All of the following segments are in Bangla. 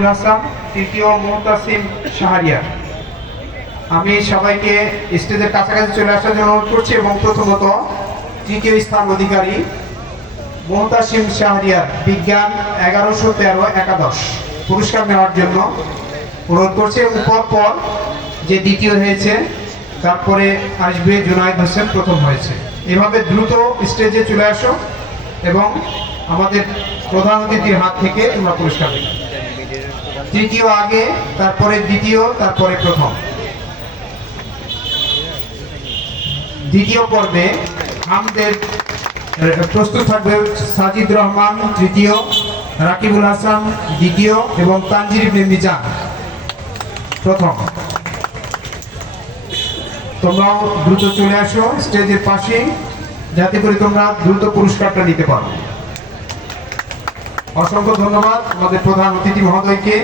রাকিবুল হাসান, তৃতীয় মোহতাসিম শাহরিয়ার। আমি সবাইকে স্টেজের কাছাকাছি চলে আসার জন্য অনুরোধ করছি এবং প্রথমত তৃতীয় স্থান অধিকারী মোহতাসিম শাহরিয়ার, বিজ্ঞান এগারোশো তেরো একাদশ পুরস্কার নেওয়ার জন্য অনুরোধ করছি এবং পরপর যে দ্বিতীয় হয়েছে, তারপরে আসবে জুনায়দ হোসেন, প্রথম হয়েছে। এভাবে দ্রুত স্টেজে চলে আসো এবং আমাদের প্রধান অতিথির হাত থেকে তোমরা পুরস্কার দেবে তৃতীয় আগে, তারপরে দ্বিতীয়, তারপরে প্রথম। দ্বিতীয় পর্বে আমাদের প্রস্তুত থাকবে সাজিদ রহমান তৃতীয়, রাকিবুল হাসান দ্বিতীয় এবং তানজির ইবনে প্রথম। তোমরাও দ্রুত চলে আসো স্টেজের পাশে, যাতে করে তোমরা দ্রুত পুরস্কারটা নিতে পারো। অসংখ্য ধন্যবাদ আমাদের প্রধান অতিথি মহোদয়কে।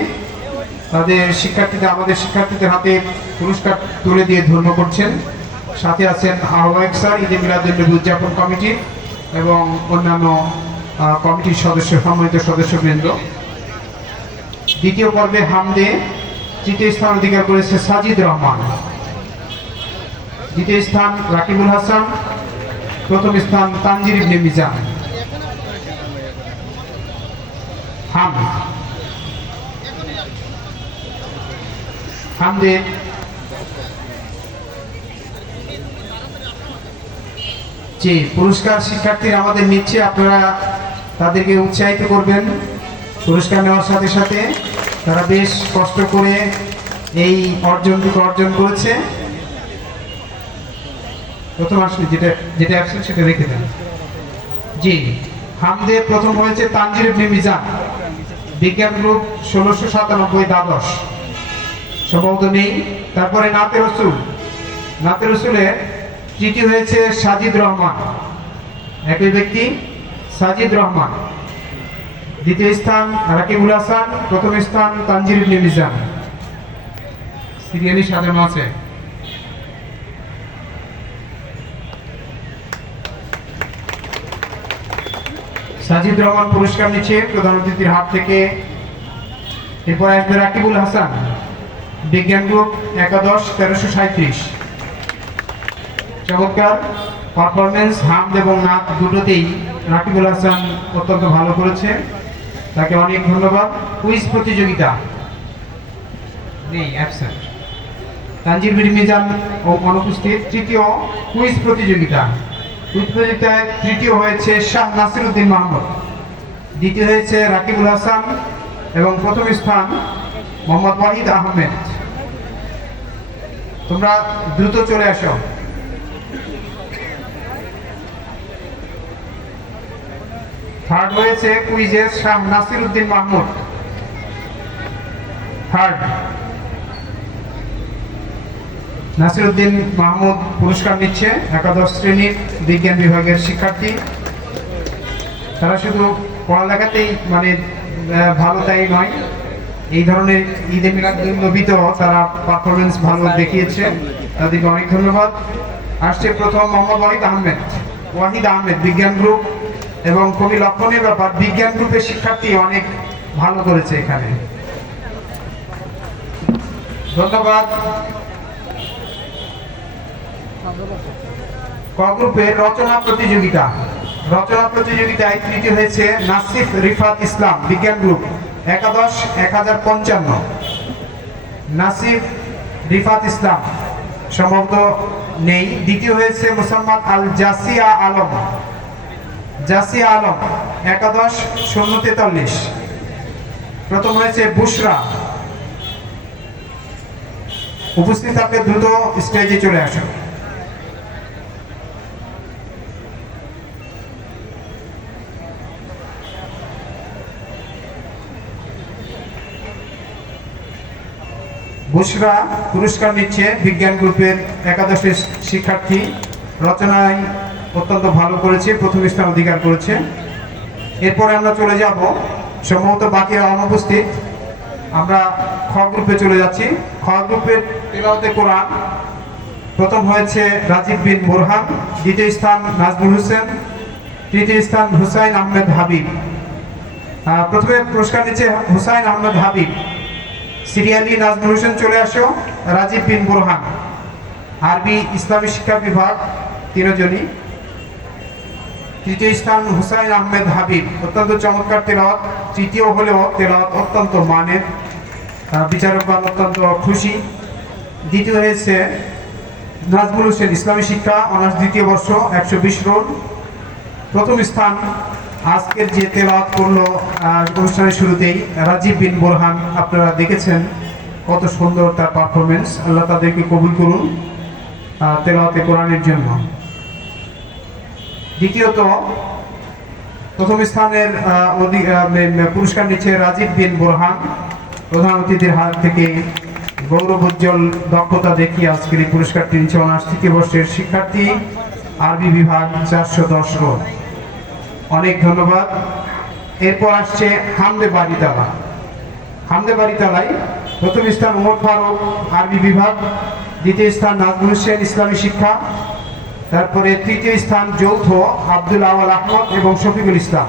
তাদের শিক্ষার্থীদের, আমাদের শিক্ষার্থীদের হাতে পুরস্কার তুলে দিয়ে ধন্য করছেন। সাথে আছেন আহ্বায়ক স্যার, ঈদে মিলাদুল্নবী উদযাপন কমিটি এবং অন্যান্য কমিটির সদস্য, সম্মানিত সদস্যবৃন্দ। দ্বিতীয় পর্বে হামদে, তৃতীয় স্থান অধিকার করেছে সাজিদ রহমান। দ্বিতীয় স্থান রাকিবুল হাসান, প্রথম স্থান তানজির ইবনে মিজান। হাম। হামদে জি, পুরস্কার শিক্ষার্থীরা আমাদের নিচ্ছে, আপনারা তাদেরকে উৎসাহিত করবেন। পুরস্কার নেওয়ার সাথে সাথে তারা বেশ কষ্ট করে এই অর্জনটুকু অর্জন করেছে। প্রথম আসলে যেটা যেটা অ্যাবসেন্ট সেটা রেখে দেন। জি, হামদে প্রথম হয়েছে তানজির ইবনে বিজ্ঞান গ্রুপ ষোলোশো সাতানব্বই দ্বাদশ। সম্ভবত নেই। তারপরে নাতে রসুল। নাতে রসুলের তৃতীয় হয়েছে সাজিদ রহমান। একই ব্যক্তি, সাজিদ রহমান। দ্বিতীয় স্থান রাকিবুল হাসান, প্রথম স্থান তানজির ইবনে মিজান। সিরিয়ালি সাজানো আছে। সাজিদ রহমান পুরস্কার নিচ্ছে প্রধান অতিথির হাত থেকে। এরপর আসবে রাকিবুল হাসান। বিজ্ঞান গ্রুপ একাদশ তেরোশো সাঁত্রিশ চমৎকার পারফরমেন্স হামদ এবং নাচ দুটোতেই রাকিবুল হাসান অত্যন্ত ভালো করেছে। তাকে অনেক ধন্যবাদ। কুইজ প্রতিযোগিতা। নেই অ্যাবসেন্ট তানজির বিন মিজান ও অনুপস্থিত তৃতীয় কুইজ প্রতিযোগিতা। কুইজ প্রতিযোগিতায় তৃতীয় হয়েছে শাহ নাসিরুদ্দিন মাহমুদ। দ্বিতীয় হয়েছে রাকিবুল হাসান এবং প্রথম স্থান মোহাম্মদ ওয়াহিদ আহমেদ। তোমরা দ্রুত চলে আসো। থার্ড হয়েছে কুইজের শাহ নাসির উদ্দিন মাহমুদ। থার্ড নাসির উদ্দিন মাহমুদ পুরস্কার নিচ্ছে একাদশ শ্রেণির বিজ্ঞান বিভাগের শিক্ষার্থী। তারা শুধু পড়ালেখাতেই মানে ভালো তাই নয় এই ধরনের ঈদে মিলাদ নবীতেও তারা পারফরমেন্স ভালো দেখিয়েছে। তাদেরকে অনেক ধন্যবাদ। আসছে প্রথম মোহাম্মদ ওয়াহিদ আহমেদ। ওয়াহিদ আহমেদ বিজ্ঞান গ্রুপ এবং খুবই লক্ষণীয় ব্যাপার, বিজ্ঞান গ্রুপের শিক্ষার্থী অনেক ভালো করেছে এখানে। ধন্যবাদ। ক গ্রুপের রচনা প্রতিযোগিতা। রচনা প্রতিযোগিতায় তৃতীয় হয়েছে নাসিফ রিফাত ইসলাম বিজ্ঞান গ্রুপ একাদশ এক হাজার পঞ্চান্ন। নাসিফ রিফাত ইসলাম। সম্ভবত নেই। দ্বিতীয় হয়েছে মুসাম্মদ আল জাসিয়া আলম। জাসিয়া আলম, একাদশ, শূন্য তেতাল্লিশ। প্রথম হয়েছে বুশরা। উপস্থিত থাকলে দ্রুত স্টেজে চলে আসুন। বুশরা পুরস্কার নিচ্ছে বিজ্ঞান গ্রুপের একাদশের শিক্ষার্থী। রচনায় অত্যন্ত ভালো করেছে, প্রথম স্থান অধিকার করেছে। এরপরে আমরা চলে যাব, সম্ভবত বাকিরা অনুপস্থিত। আমরা খ গ্রুপে চলে যাচ্ছি। খ গ্রুপের তেলাওয়াতে কোরআন। প্রথম হয়েছে রাজীব বিন বোরহান, দ্বিতীয় স্থান নাজমুল হোসেন, তৃতীয় স্থান হুসাইন আহমেদ হাবিব। প্রথমে পুরস্কার নিচ্ছে হুসাইন আহমদ হাবিব। সিরিয়ালি নাজমুল হোসেন চলে আসো, রাজীব বিন বুরহান। আরবি ইসলামী শিক্ষা বিভাগ, তিনজনই। তৃতীয় স্থান হুসাইন আহমেদ হাবিব, অত্যন্ত চমৎকার তেলাওয়াত। তৃতীয় হলেও তেলাওয়াত অত্যন্ত মানের। বিচারকগণ অত্যন্ত খুশি। দ্বিতীয় হয়েছে নাজমুল হোসেন, ইসলামী শিক্ষা, অনার্স দ্বিতীয় বর্ষ, একশো বিশ রোল প্রথম স্থান আজকের যে তেলাওয়াত করল অনুষ্ঠানের শুরুতেই রাজীব বিন বোরহান, আপনারা দেখেছেন কত সুন্দর তার পারফরমেন্স আল্লাহ তাদেরকে কবুল করুন তেলাওয়াতে কোরআনের জন্য। দ্বিতীয়ত, প্রথম স্থানের পুরস্কার নিচ্ছে রাজীব বিন বোরহান। প্রধান অতিথির হাত থেকে গৌরব উজ্জ্বল দক্ষতা দেখিয়ে আজকের এই পুরস্কারটি নিচ্ছে অনার্স তৃতীয় বর্ষের শিক্ষার্থী, আরবি বিভাগ চারশো দশ অনেক ধন্যবাদ। এরপর আসছে হামদে বাড়িতালা হামদে বাড়িতালায় প্রথম স্থান উমর ফারুক, আরবি বিভাগ। দ্বিতীয় স্থান নাজমুল হোসেন, ইসলামী শিক্ষা। তারপরে তৃতীয় স্থান যৌথ আব্দুল আওয়াল আহমদ এবং শফিকুল ইসলাম।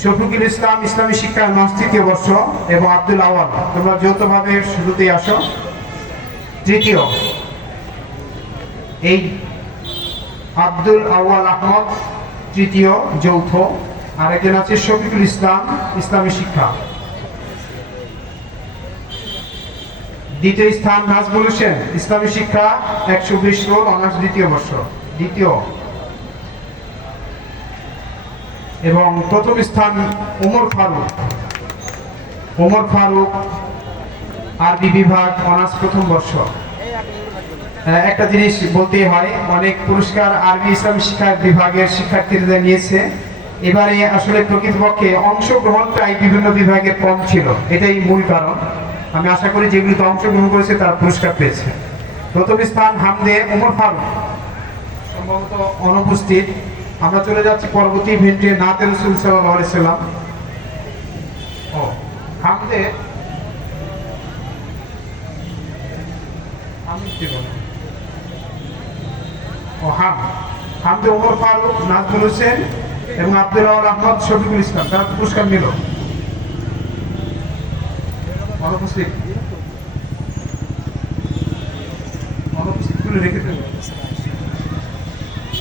শফিকুল ইসলাম ইসলামী শিক্ষা মাস তৃতীয় বর্ষ এবং আব্দুল আওয়াল। তোমরা যৌথভাবে শুরুতেই আসো। তৃতীয়, এই আব্দুল আওয়াল আহমদ তৃতীয়, যৌথ, আরেকজন আছে শফিকুল ইসলাম, ইসলামী শিক্ষা। দ্বিতীয় স্থান নাজমুল হোসেন, ইসলামী শিক্ষা, একশো বিশ রোল অনার্স দ্বিতীয় বর্ষ, দ্বিতীয়। এবং প্রথম স্থান ওমর ফারুক। ওমর ফারুক আরবি বিভাগ অনার্স প্রথম বর্ষ। একটা জিনিস বলতেই হয়, অনেক পুরস্কার আরবি ইসলাম শিক্ষা বিভাগের শিক্ষার্থীরা নিয়েছে। এবারে আসলে প্রকৃতপক্ষে অংশগ্রহণটাই বিভিন্ন বিভাগের কম ছিল, এটাই মূল কারণ। আমি আশা করি যেগুলিতে অংশগ্রহণ করেছে তারা পুরস্কার পেয়েছে। প্রথম স্থান হামদে ওমর ফারুক। সম্ভবত অনুপস্থিত। আমরা চলে যাচ্ছি পরবর্তী ইভেন্টে নাতে রসুল সাল্লাম ও, হামদে আমি কি বলব?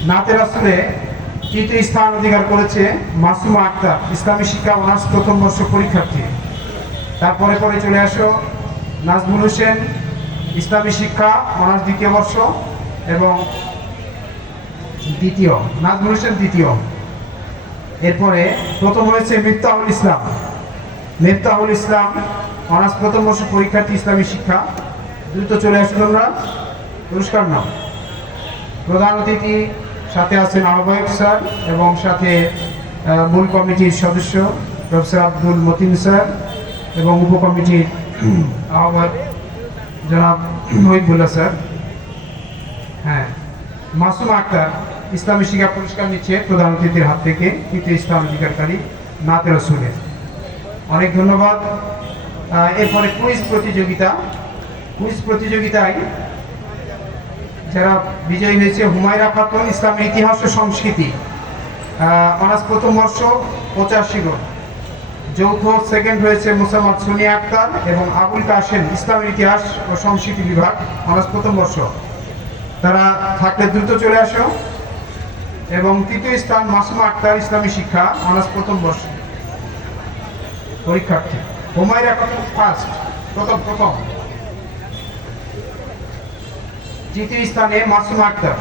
নাতের আসলে তৃতীয় স্থান অধিকার করেছে মাসুমা আক্তার, ইসলামী শিক্ষা অনার্স প্রথম বর্ষ পরীক্ষার্থী। তারপরে পরে চলে আসো নাজমুল হোসেন, ইসলামী শিক্ষা অনার্স দ্বিতীয় বর্ষ এবং দ্বিতীয় নাজমুল হোসেন দ্বিতীয়। এরপরে প্রথম হয়েছে মিফতাহুল ইসলাম। মিফতাহুল ইসলাম, অনার্স প্রথম বর্ষ পরীক্ষার্থী ইসলামী শিক্ষা। দ্রুত চলে আসো তোমরা পুরস্কার নাও। প্রধান অতিথি সাথে আছেন আহ্বায়ক স্যার এবং সাথে মূল কমিটির সদস্য প্রফেসর আব্দুল মতিন স্যার এবং উপকমিটির আহ্বায়ক জনাব মহিবুল্লাহ স্যার। হ্যাঁ মাসুম আক্তার। ইসলামী শিক্ষা পুরস্কার নিচ্ছে প্রধান অতিথির হাত থেকে তৃতীয় ইসলাম অধিকারকারী নাতে রসুলের। অনেক ধন্যবাদ। এরপরে কুইজ প্রতিযোগিতা। কুইজ প্রতিযোগিতায় যারা বিজয়ী হয়েছে, হুমায়রা খাতুন, ইসলামের ইতিহাস ও সংস্কৃতি। অনার্স প্রথম বর্ষ পঁচাশি গণ যৌথ সেকেন্ড হয়েছে মুসাম্মদ সোনিয়া আক্তার এবং আবুল কাসেম ইসলামের ইতিহাস ও সংস্কৃতি বিভাগ, অনার্স প্রথম বর্ষ। তারা থাকলে দ্রুত চলে আসো। এবং তৃতীয় স্থান মাসুমা আক্তার ইসলামী শিক্ষা, অনার্স প্রথম বর্ষ। পরীক্ষার্থী। হুমায়রা খাতুন ফার্স্ট প্রথম প্রথম। তৃতীয় স্থানে মাসুমা আক্তার।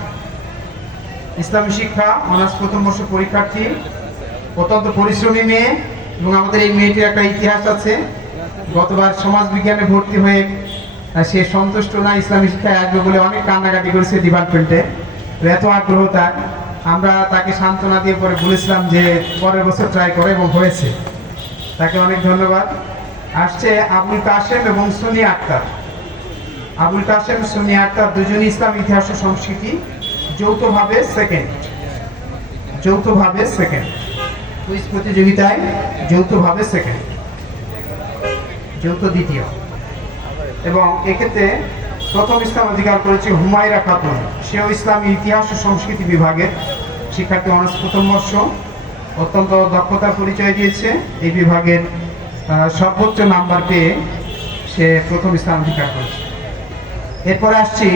ইসলামী শিক্ষা, অনার্স প্রথম বর্ষ পরীক্ষার্থী। অত্যন্ত পরিশ্রমী মেয়ে এবং আমাদের এই মেয়েটির একটা ইতিহাস আছে। গতবার সমাজ বিজ্ঞানে ভর্তি হয়ে সে সন্তুষ্ট না, ইসলামী শিক্ষায় আসবে বলে অনেক কান্নাকাটি করেছে ডিপার্টমেন্টে এত আগ্রহ তার। আমরা তাকে সান্ত্বনা দিয়ে পরে বলেছিলাম যে পরের বছর ট্রাই করে এবং হয়েছে। তাকে অনেক ধন্যবাদ। আসছে আবুল কাশেম এবং সুনি আক্তার। আবুল কাসেম সুনিয়া আক্তার দুজনই ইসলাম ইতিহাস ও সংস্কৃতি, যৌথভাবে সেকেন্ড যৌথভাবে সেকেন্ড কুইজ প্রতিযোগিতায় যৌথভাবে সেকেন্ড যৌথ দ্বিতীয়। এবং এক্ষেত্রে প্রথম স্থান অধিকার করেছে হুমায়রা খাতুন। সেও ইসলামী, ইতিহাস ও সংস্কৃতি বিভাগের শিক্ষার্থী অনার্স প্রথম বর্ষ। অত্যন্ত দক্ষতার পরিচয় দিয়েছে। এই বিভাগের সর্বোচ্চ নাম্বার পেয়ে সে প্রথম স্থান অধিকার করেছে। এরপরে আসছি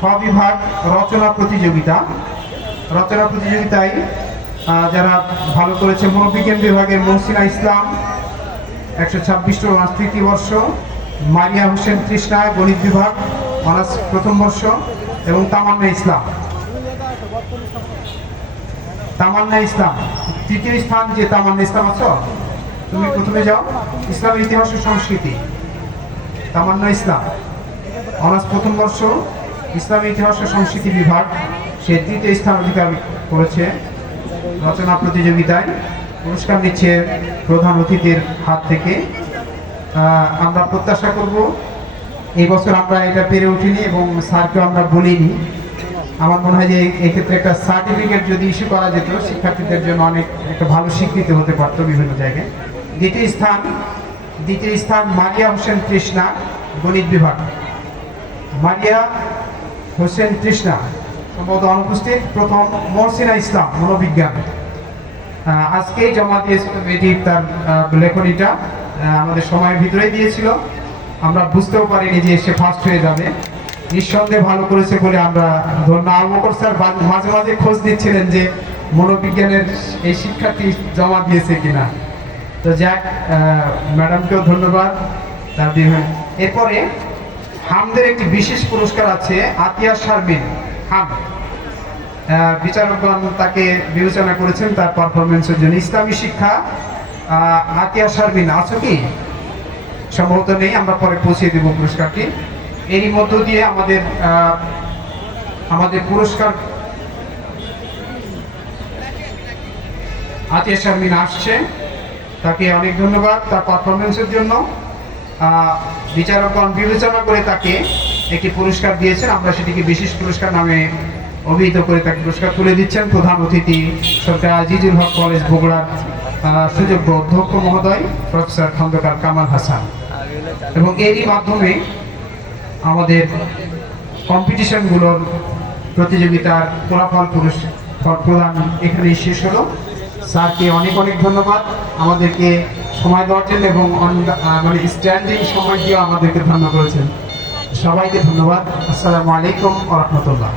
খ বিভাগ রচনা প্রতিযোগিতা। রচনা প্রতিযোগিতায় যারা ভালো করেছে মনোবিজ্ঞান বিভাগের মহসিনা ইসলাম, একশো ছাব্বিশ অনার্স তৃতীয় বর্ষ। মারিয়া হোসেন তৃষ্ণা গণিত বিভাগ অনার্স প্রথম বর্ষ এবং তামান্না ইসলাম। তামান্না ইসলাম, তৃতীয় স্থান যে তামান্না ইসলাম আছো? তুমি প্রথমে যাও। ইসলাম ইতিহাস ও সংস্কৃতি। তামান্না ইসলাম অনার্স প্রথম বর্ষ ইসলাম ইতিহাস ও সংস্কৃতি বিভাগ, সে তৃতীয় স্থান অধিকার করেছে। রচনা প্রতিযোগিতায় পুরস্কার নিচ্ছে প্রধান অতিথির হাত থেকে। আমরা প্রত্যাশা করব। এই বছর আমরা এটা পেরে উঠিনি এবং স্যারকেও আমরা বলিনি। আমার মনে হয় যে এক্ষেত্রে একটা সার্টিফিকেট যদি ইস্যু করা যেত, শিক্ষার্থীদের জন্য অনেক একটা ভালো স্বীকৃতি হতে পারতো বিভিন্ন জায়গায়। দ্বিতীয় স্থান দ্বিতীয় স্থান মারিয়া হোসেন কৃষ্ণা গণিত বিভাগ। মারিয়া হোসেন কৃষ্ণা সম্ভবত অনুপস্থিত, প্রথম মহসিনা ইসলাম, মনোবিজ্ঞান। আজকেই জমা দিয়েছিল মেয়েটি তার লেখনীটা। আমাদের সময়ের ভিতরেই দিয়েছিল। আমরা বুঝতেও পারিনি যে সে ফার্স্ট হয়ে যাবে। নিঃসন্দেহে ভালো করেছে বলে আমরা ধন্য। আবকর স্যার মাঝে মাঝে খোঁজ দিচ্ছিলেন যে মনোবিজ্ঞানের এই শিক্ষার্থী জমা দিয়েছে কিনা। তো যাক ম্যাডামকেও ধন্যবাদ। তার বিভিন্ন এরপরে হামদের একটি বিশেষ পুরস্কার আছে আতিয়া শারমিন হাম। বিচারকগণ তাকে বিবেচনা করেছেন তার পারফরমেন্সের জন্য। ইসলামী শিক্ষা আতিয়া শারমিন আছো কি? সম্ভবত নেই, আমরা পরে পৌঁছে দেব পুরস্কারটি। এরই মধ্য দিয়ে আমাদের আমাদের পুরস্কার আতিয়া শারমিন আসছে। তাকে অনেক ধন্যবাদ তার পারফরমেন্সের জন্য। বিচারকগণ বিবেচনা করে তাকে একটি পুরস্কার দিয়েছেন। আমরা সেটিকে বিশেষ পুরস্কার নামে অভিহিত করে তাকে পুরস্কার তুলে দিচ্ছেন। প্রধান অতিথি সরকার আজিজুল হক কলেজ বগুড়ার সুযোগ্য অধ্যক্ষ মহোদয়, প্রফেসর খন্দকার কামাল হাসান। এবং এরই মাধ্যমে আমাদের কম্পিটিশনগুলোর প্রতিযোগিতার ফলাফল পুরস্কার প্রদান এখানেই শেষ হলো। স্যারকে অনেক অনেক ধন্যবাদ। আমাদেরকে সময় দেওয়ার জন্য এবং মানে স্ট্যান্ডিং সময় দিয়েও আমাদেরকে ধন্য করেছেন। সবাইকে ধন্যবাদ। আসসালামু আলাইকুম রহমতুল্লাহ।